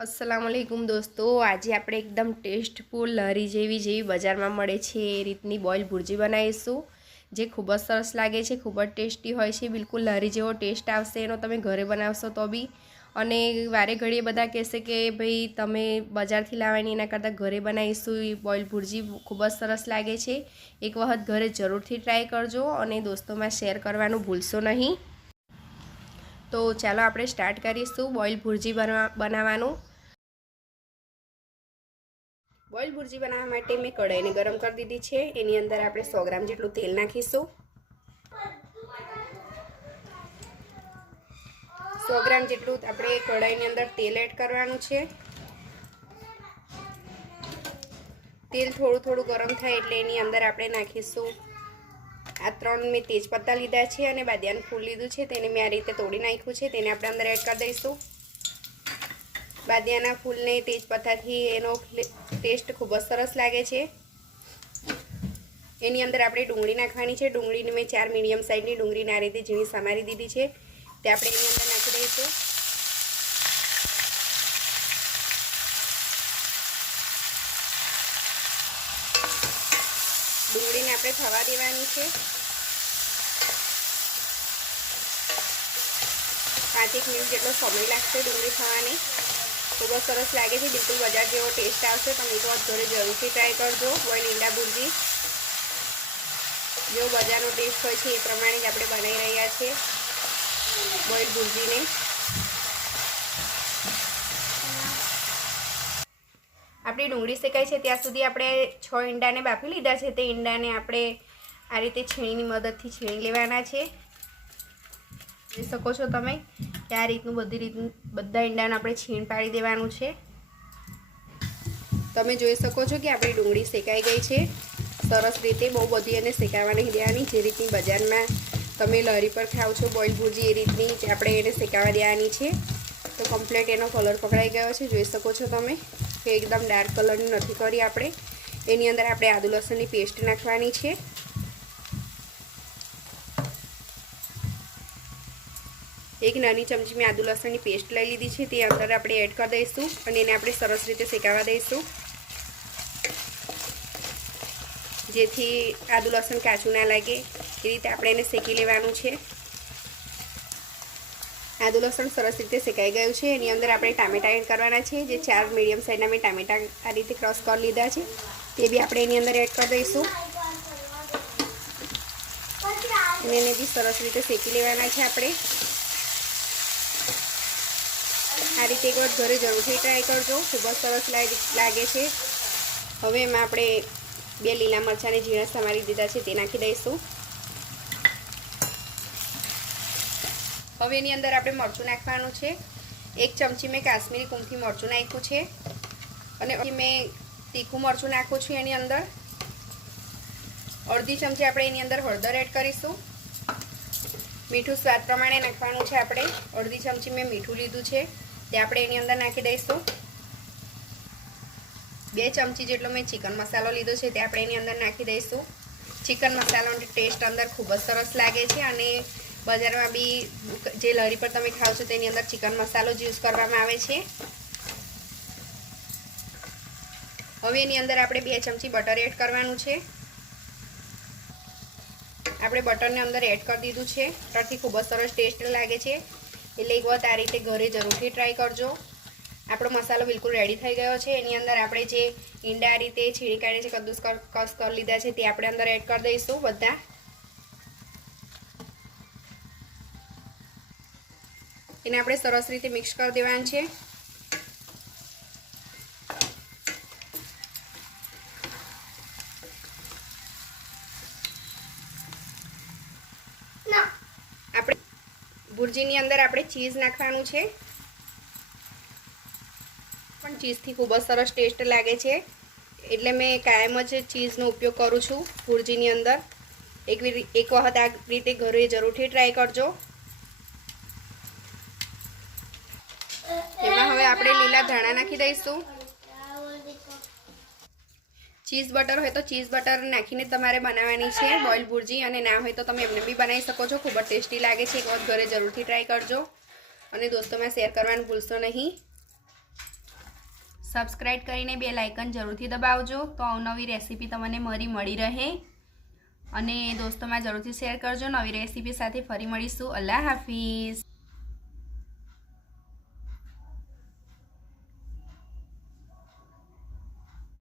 अस्सलाम वालेकुम दोस्तों। आज આપણે એકદમ ટેસ્ટફુલ લરી જેવી બજારમાં મળે છે એ રીતની બોઇલ ભુરજી બનાવીશું, જે ખૂબ જ સરસ લાગે છે, ખૂબ જ ટેસ્ટી હોય છે। બિલકુલ લરી જેવો ટેસ્ટ આવશે એનો તમે ઘરે બનાવશો તો બી। અને વારે ઘડીએ બધા કહેશે કે ભાઈ તમે બજારથી લાવવાની એના કરતાં ઘરે બનાવીશું એ બોઇલ ભુરજી ખૂબ જ સરસ લાગે છે। એક વખત ઘરે જરૂરથી ટ્રાય કરજો અને દોસ્તોમાં શેર કરવાનું ભૂલશો નહીં। તો ચાલો આપણે સ્ટાર્ટ કરીશું બોઇલ ભુરજી બનાવવાનું। બોઇલ ભુરજી બનાવવા માટે મેં કઢાઈને ગરમ કરી દીધી છે। એની અંદર આપણે 100 ગ્રામ જેટલું તેલ નાખીશું। 100 ગ્રામ જેટલું આપણે કઢાઈની અંદર તેલ એડ કરવાનું છે। તેલ થોડું ગરમ થાય એટલે એની અંદર આપણે નાખીશું આ 3 મેં તેજપત્તા લીધા છે અને બાદિયાનું ફૂલ લીધું છે, તેને મેં આ રીતે તોડી નાખ્યું છે, તેને આપણે અંદર એડ કરી દઈશું। બાદિયાના ફૂલને તેજપત્તાથી એનો ટેસ્ટ ખૂબ જ સરસ લાગે છે। એની અંદર આપણે ડુંગળી નાખવાની છે। ડુંગળીને મેં 4 મીડિયમ સાઇઝની ડુંગળીને આ રીતે ઝીણી સમારી દીધી છે, તે આપણે એની અંદર નાખી દઈશું। ડુંગળીને આપણે થવા દેવાની છે। 5 મિનિટ જેટલો સમય લાગશે ડુંગળી થવાની। ખૂબ જ સરસ લાગે છે, બિલકુલ બજાર જેવો ટેસ્ટ આવશે। તમે એક વખત ઘરે જરૂરથી ટ્રાય કરજો બોઇલ ઈંડા ભુરજી। જેવો બજારનો ટેસ્ટ હોય છે એ પ્રમાણે જ આપણે બનાવી રહ્યા છીએ બોઇલ ભુરજીને। આપણી ડુંગળી શેકાય છે ત્યાં સુધી આપણે 6 ઈંડાને બાફી લીધા છે, તે ઈંડાને આપણે આ રીતે છીણીની મદદથી છીણી લેવાના છે। જોઈ શકો છો તમે કે આ રીતનું બધા ઈંડાને આપણે છીણ પાડી દેવાનું છે। તમે જોઈ શકો છો કે આપણી ડુંગળી શેકાઈ ગઈ છે સરસ રીતે। બહુ બધી એને શેકાવા નહીં દેવાની, જે રીતની બજારમાં તમે લરી પર ખાવ છો બોઇલ ભુરજી એ રીતની જ આપણે એને શેકાવા દેવાની છે। તો કમ્પ્લીટ એનો કલર પકડાઈ ગયો છે, જોઈ શકો છો તમે કે એકદમ ડાર્ક કલરની નથી કરી આપણે। એની અંદર આપણે આદુ લસણની પેસ્ટ નાખવાની છે। એક નાની ચમચી મેં આદુ લસણની પેસ્ટ લઈ લીધી છે, તે અંદર આપણે એડ કરી દઈશું અને એને આપણે સરસ રીતે શેકાવા દઈશું, જેથી આદુ લસણ કાચું ના લાગે એ રીતે આપણે એને શેકી લેવાનું છે। આદુ લસણ સરસ રીતે શેકાઈ ગયું છે। એની અંદર આપણે ટામેટા એડ કરવાના છે, જે 4 મીડિયમ સાઇઝના મેં ટામેટા આ રીતે ક્રશ કરી લીધા છે, તે બી આપણે એની અંદર એડ કરી દઈશું અને એને બી સરસ રીતે શેકી લેવાના છે આપણે। આ રીતે એક વખત ઘરે જરૂરથી ટ્રાય કરજો, ખૂબ જ સરસ લાગે છે। હવે એમાં આપણે 2 લીલા મરચાંને ઝીણા સમારી દીધા છે, તે નાખી દઈશું। હવે એની અંદર આપણે મરચું નાખવાનું છે। 1 ચમચી મેં કાશ્મીરી કુમથી મરચું નાખ્યું છે અને મેં તીખું મરચું નાખું છું એની અંદર। અડધી ચમચી આપણે એની અંદર હળદર એડ કરીશું। મીઠું સ્વાદ પ્રમાણે નાખવાનું છે આપણે। અડધી ચમચી મેં મીઠું લીધું છે, તે આપણે એની અંદર નાખી દઈશું। 2 ચમચી જેટલો મેં ચિકન મસાલો લીધો છે, તે આપણે એની અંદર નાખી દઈશું। ચિકન મસાલાનો ટેસ્ટ અંદર ખૂબ જ સરસ લાગે છે અને બજારમાં બી જે લરી પર તમે ખાવ છો તેની અંદર ચિકન મસાલો જ યુઝ કરવામાં આવે છે। હવે એની અંદર આપણે 2 ચમચી બટર એડ કરવાનું છે। આપણે બટરને અંદર એડ કરી દીધું છે, બટરથી ખૂબ જ સરસ ટેસ્ટ લાગે છે, એટલે એક વખત આ રીતે ઘરે જરૂરથી ટ્રાય કરજો। આપણો મસાલો બિલકુલ રેડી થઈ ગયો છે। એની અંદર આપણે જે ઈંડા આ રીતે છીણી કાઢી છે, કસ કરી લીધા છે, તે આપણે અંદર એડ કરી દઈશું બધા। એને આપણે સરસ રીતે મિક્સ કરી દેવાનું છે। આપણે ભુરજીની અંદર આપણે ચીઝ નાખવાનું છે, પણ ચીઝથી ખૂબ જ સરસ ટેસ્ટ લાગે છે, એટલે મેં કાયમ જ ચીઝનો ઉપયોગ કરું છું ભુરજીની અંદર। એક વખત આ રીતે ઘરે જરૂરથી ટ્રાય કરજો। એમાં હવે આપણે લીલા ધાણા નાખી દઈશું। चीज बटर हो तो चीज बटर नाखीने तमारे बनावानी छे बॉइल भुर्जी, अने ना हो तो तमे एमने बी बनावी सको छो। खूब ज टेस्टी लागे छे। एक वखत घरे जरूरथी ट्राय करजो अने दोस्तों में शेर करवानुं भूलशो नहीं। સબસ્ક્રાઈબ કરીને બેલ આઇકન જરૂરથી દબાવજો તો અવનવી રેસીપી તમને મળી રહે અને દોસ્તોમાં જરૂરથી શેર કરજો. નવી રેસીપી સાથે ફરી મળીશું. અલ્લાહ હાફિઝ.